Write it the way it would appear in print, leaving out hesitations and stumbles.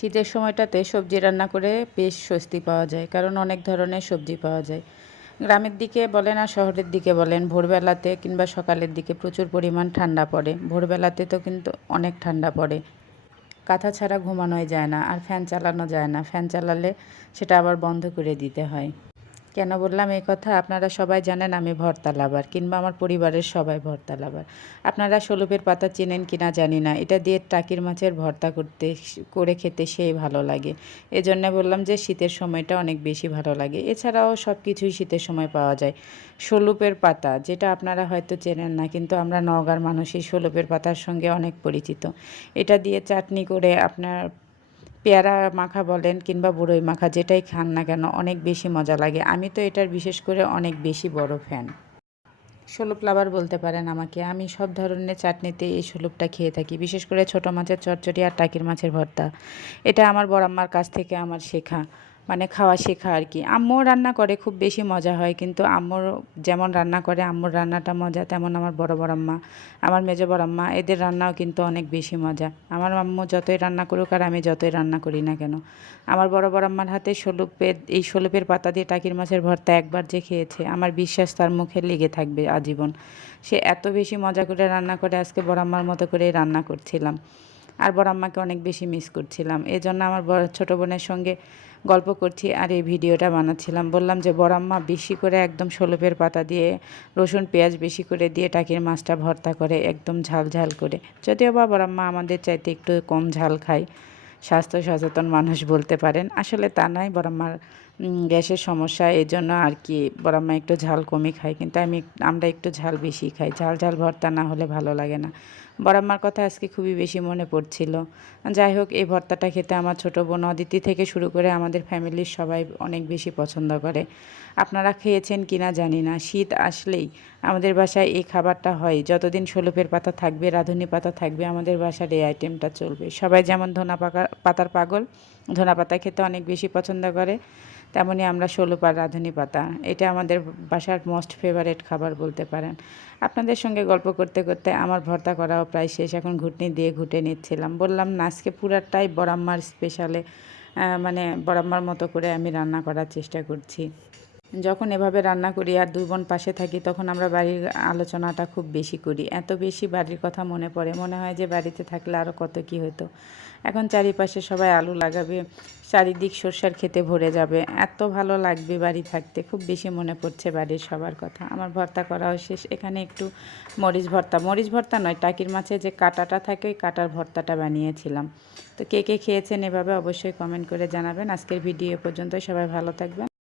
শীতের সময়টাতে সবজি রান্না করে বেশ স্বস্তি পাওয়া যায়, কারণ অনেক ধরনের সবজি পাওয়া যায়। গ্রামের দিকে বলেন আর শহরের দিকে বলেন, ভোরবেলাতে কিংবা সকালের দিকে প্রচুর পরিমাণ ঠান্ডা পড়ে। ভোরবেলাতে তো কিন্তু অনেক ঠান্ডা পড়ে, কাঁথা ছাড়া ঘুমানোই যায় না, আর ফ্যান চালানো যায় না। ফ্যান চালালে সেটা আবার বন্ধ করে দিতে হয়। কেন বললাম এই কথা? আপনারা সবাই জানেন আমি ভর্তা লাভার, কিংবা আমার পরিবারের সবাই ভর্তা লাভার। আপনারা শোলপের পাতা চেনেন কিনা জানি না, এটা দিয়ে টাকির মাছের ভর্তা করে খেতে সেই ভালো লাগে। এজন্য বললাম যে শীতের সময়টা অনেক বেশি ভালো লাগে। এছাড়াও সব কিছুই শীতের সময় পাওয়া যায়। শোলপের পাতা, যেটা আপনারা হয়তো চেনেন না, কিন্তু আমরা নওগাঁর মানুষ এই শোলপের পাতার সঙ্গে অনেক পরিচিত। এটা দিয়ে চাটনি করে আপনার পেয়ারা মাখা বলেন কিংবা বড়ই মাখা, যেটাই খান না কেন অনেক বেশি মজা লাগে। আমি তো এটার বিশেষ করে অনেক বেশি বড় ফ্যান। শোলপ লাভার বলতে পারেন আমাকে। আমি সব ধরনের চাটনিতে এই শোলপটা খেয়ে থাকি, বিশেষ করে ছোটো মাছের চচ্চড়ি আর টাকির মাছের ভর্তা। এটা আমার বড়াম্মার কাছ থেকে আমার শেখা, মানে খাওয়া শেখা আর কি। আম্মুও রান্না করে, খুব বেশি মজা হয়, কিন্তু আম্মুর যেমন রান্না করে আম্মুর রান্নাটা মজা, তেমন আমার বড় বড়াম্মা, আমার মেজো বড়াম্মা, এদের রান্নাও কিন্তু অনেক বেশি মজা। আমার আম্মু যতই রান্না করুক আর আমি যতই রান্না করি না কেন, আমার বড় বড়াম্মার হাতে এই শোলপের পাতা দিয়ে টাকির মাছের ভর্তা একবার যে খেয়েছে, আমার বিশ্বাস তার মুখে লেগে থাকবে আজীবন। সে এত বেশি মজা করে রান্না করে, আজকে বড়াম্মার মতো করেই রান্না করছিলাম। আর বড়াম্মাকে অনেক বেশি মিস করছিলাম। এজন্য আমার ছোটো বোনের সঙ্গে গল্প করছি আর এই ভিডিওটা বানাচ্ছিলাম। বললাম যে বড়াম্মা বেশি করে একদম শোলপের পাতা দিয়ে রসুন পেঁয়াজ বেশি করে দিয়ে টাকির মাছটা ভর্তা করে, একদম ঝাল ঝাল করে। যদিও বা বড়াম্মা আমাদের চাইতে একটু কম ঝাল খায়, স্বাস্থ্য সচেতন মানুষ বলতে পারেন। আসলে তা নয়, বড়াম্মার গ্যাসের সমস্যা, এই জন্য আর কি বড়াম্মা একটু ঝাল কমই খায়, কিন্তু আমরা একটু ঝাল বেশি খাই। ঝাল ঝাল ভর্তা না হলে ভালো লাগে না। বড়াম্মার কথা আজকে খুবই বেশি মনে পড়ছিল। যাই হোক, এই ভর্তাটা খেতে আমার ছোটো বোন অদিতি থেকে শুরু করে আমাদের ফ্যামিলির সবাই অনেক বেশি পছন্দ করে। আপনারা খেয়েছেন কিনা জানি না, শীত আসলেই আমাদের বাসায় এই খাবারটা হয়। যতদিন শোলপের পাতা থাকবে, রাঁধুনি পাতা থাকবে, আমাদের বাসার এই আইটেমটা চলবে। সবাই যেমন পাতার পাগল, ধনা পাতা খেতে অনেক বেশি পছন্দ করে, তেমনই আমরা শোলপ আর রাঁধুনি পাতা, এটা আমাদের বাসার মোস্ট ফেভারেট খাবার বলতে পারেন। আপনাদের সঙ্গে গল্প করতে করতে আমার ভর্তা করাও প্রায় শেষ। এখন ঘুটনি দিয়ে ঘুটে নিচ্ছিলাম। বললাম না, আজকে পুরাটাই বড়াম্মার স্পেশালে, মানে বড়াম্মার মতো করে আমি রান্না করার চেষ্টা করছি। যখন এভাবে রান্না করি আর দুই বোন পাশে থাকি, তখন আমরা বাড়ির আলোচনাটা খুব বেশি করি। এত বেশি বাড়ির কথা মনে পড়ে, মনে হয় যে বাড়িতে থাকলে আরও কত কী হতো। এখন চারিপাশে সবাই আলু লাগাবে, চারিদিক সরষার খেতে ভরে যাবে, এত ভালো লাগবে বাড়ি থাকতে। খুব বেশি মনে পড়ছে বাড়ির সবার কথা। আমার ভর্তা করাও শেষ। এখানে একটু মরিচ ভর্তা নয়, টাকির মাছে যে কাঁটাটা থাকে ওই কাঁটার ভর্তাটা বানিয়েছিলাম। তো কে কে খেয়েছেন এভাবে অবশ্যই কমেন্ট করে জানাবেন। আজকের ভিডিও পর্যন্ত, সবাই ভালো থাকবেন।